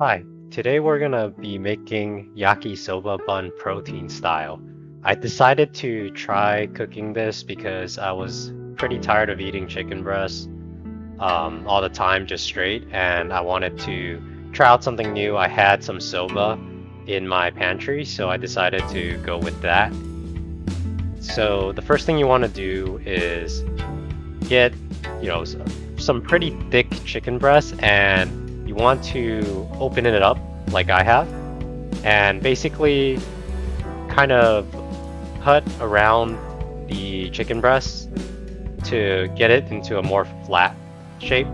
Hi, today we're gonna be making yakisoba bun protein style. I decided to try cooking this because I was pretty tired of eating chicken breast all the time just straight, and I wanted to try out something new. I had some soba in my pantry, so I decided to go with that. So the first thing you want to do is get, you know, some pretty thick chicken breast, and you want to open it up like I have, and basically kind of cut around the chicken breast to get it into a more flat shape.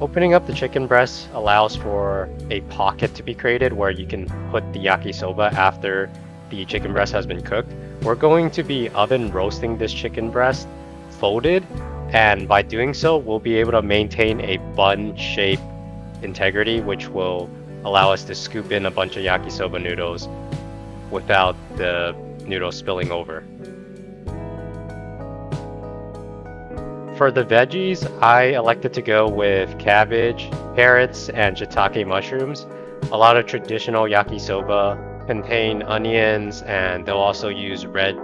Opening up the chicken breast allows for a pocket to be created where you can put the yakisoba after the chicken breast has been cooked. We're going to be oven roasting this chicken breast folded, and by doing so, we'll be able to maintain a bun shape integrity, which will allow us to scoop in a bunch of yakisoba noodles without the noodles spilling over. For the veggies, I elected to go with cabbage, carrots, and shiitake mushrooms. A lot of traditional yakisoba contain onions, and they'll also use red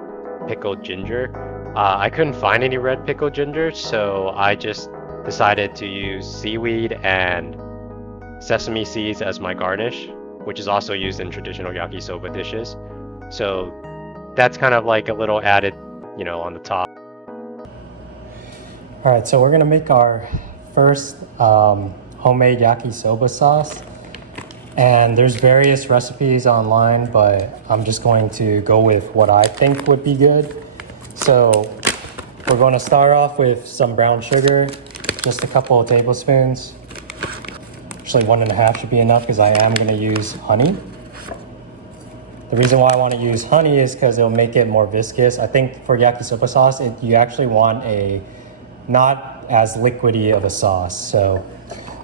pickled ginger. I couldn't find any red pickled ginger, so I just decided to use seaweed and sesame seeds as my garnish, which is also used in traditional yakisoba dishes. So that's kind of like a little added, on the top. All right, so we're gonna make our first homemade yakisoba sauce. And there's various recipes online, but I'm just going to go with what I think would be good. So we're going to start off with some brown sugar, just a couple of tablespoons. Actually 1.5 should be enough because I am gonna use honey. The reason why I want to use honey is because it'll make it more viscous. I think for yakisoba sauce, you actually want a not as liquidy of a sauce. So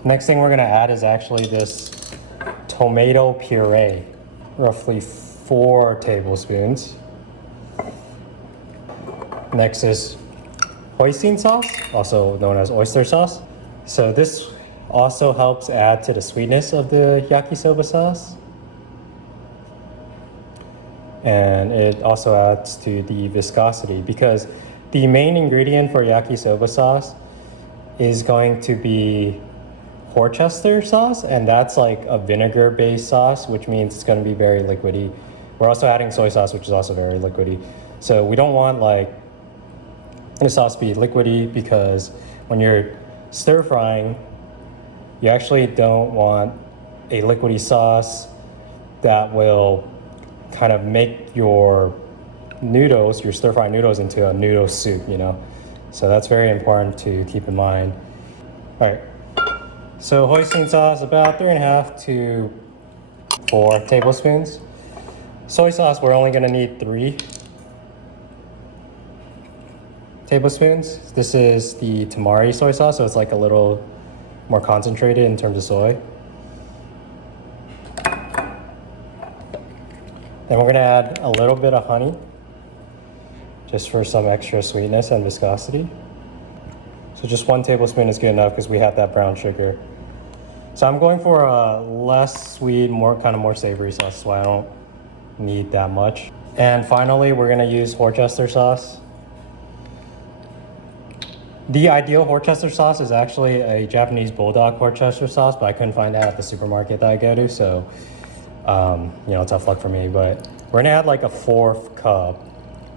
next thing we're gonna add is actually this tomato puree, roughly 4 tablespoons. Next is hoisin sauce, also known as oyster sauce. So this also helps add to the sweetness of the yakisoba sauce. And it also adds to the viscosity because the main ingredient for yakisoba sauce is going to be Worcester sauce, and that's like a vinegar based sauce, which means it's going to be very liquidy. We're also adding soy sauce, which is also very liquidy. So we don't want like the sauce to be liquidy because when you're stir frying, you actually don't want a liquidy sauce that will kind of make your noodles, your stir fry noodles, into a noodle soup, So that's very important to keep in mind. All right. So hoisin sauce, about 3.5 to 4 tablespoons. Soy sauce, we're only gonna need 3 tablespoons. This is the tamari soy sauce, so it's like a little more concentrated in terms of soy. Then we're gonna add a little bit of honey, just for some extra sweetness and viscosity. So just 1 tablespoon is good enough because we have that brown sugar. So I'm going for a less sweet, more savory sauce, that's why I don't need that much. And finally, we're gonna use Worcester sauce. The ideal Worcester sauce is actually a Japanese bulldog Worcester sauce, but I couldn't find that at the supermarket that I go to, so tough luck for me. But we're gonna add like a 1/4 cup,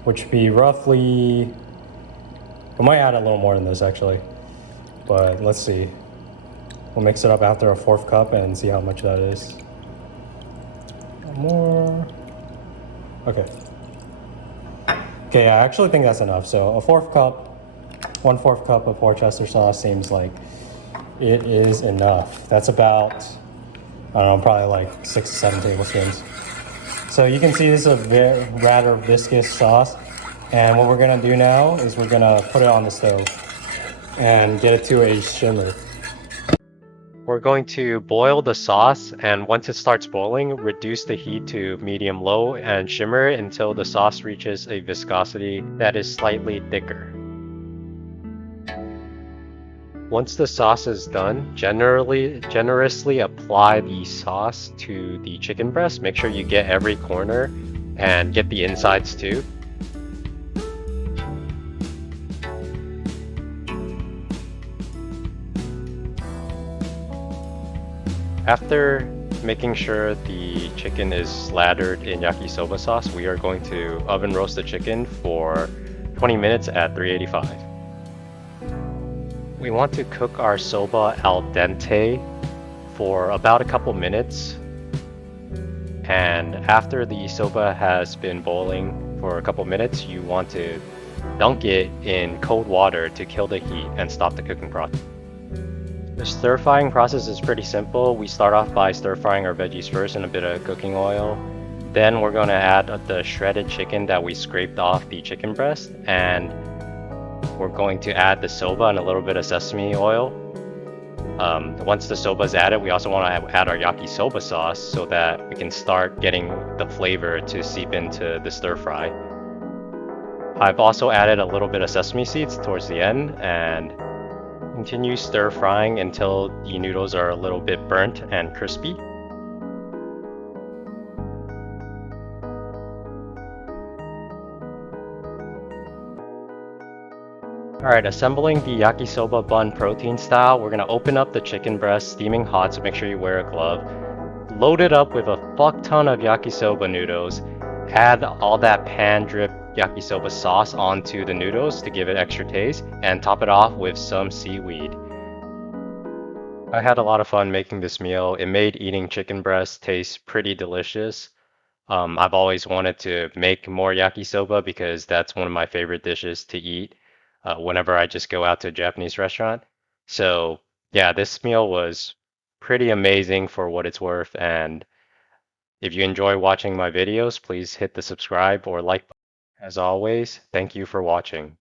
which would be roughly, we might add a little more than this actually, but let's see. We'll mix it up after a 1/4 cup and see how much that is. More. Okay. Okay, I actually think that's enough. So a 1/4 cup, 1/4 cup of Worcester sauce seems like it is enough. That's about, I don't know, probably like 6 to 7 tablespoons. So you can see this is a rather viscous sauce. And what we're gonna do now is we're gonna put it on the stove and get it to a shimmer. We're going to boil the sauce, and once it starts boiling, reduce the heat to medium-low and shimmer it until the sauce reaches a viscosity that is slightly thicker. Once the sauce is done, generously apply the sauce to the chicken breast. Make sure you get every corner and get the insides too. After making sure the chicken is slathered in yakisoba sauce, we are going to oven roast the chicken for 20 minutes at 385. We want to cook our soba al dente for about a couple minutes. And after the soba has been boiling for a couple minutes, you want to dunk it in cold water to kill the heat and stop the cooking process. The stir frying process is pretty simple. We start off by stir frying our veggies first in a bit of cooking oil. Then we're going to add the shredded chicken that we scraped off the chicken breast, and we're going to add the soba and a little bit of sesame oil. Once the soba is added, we also want to add our yakisoba sauce so that we can start getting the flavor to seep into the stir fry. I've also added a little bit of sesame seeds towards the end, and continue stir frying until the noodles are a little bit burnt and crispy. Alright, assembling the yakisoba bun protein style, we're gonna open up the chicken breast steaming hot, so make sure you wear a glove. Load it up with a fuck ton of yakisoba noodles. Add all that pan drip yakisoba sauce onto the noodles to give it extra taste, and top it off with some seaweed. I had a lot of fun making this meal. It made eating chicken breast taste pretty delicious. I've always wanted to make more yakisoba because that's one of my favorite dishes to eat whenever I just go out to a Japanese restaurant. So, yeah, this meal was pretty amazing for what it's worth. And if you enjoy watching my videos, please hit the subscribe or like button. As always, thank you for watching.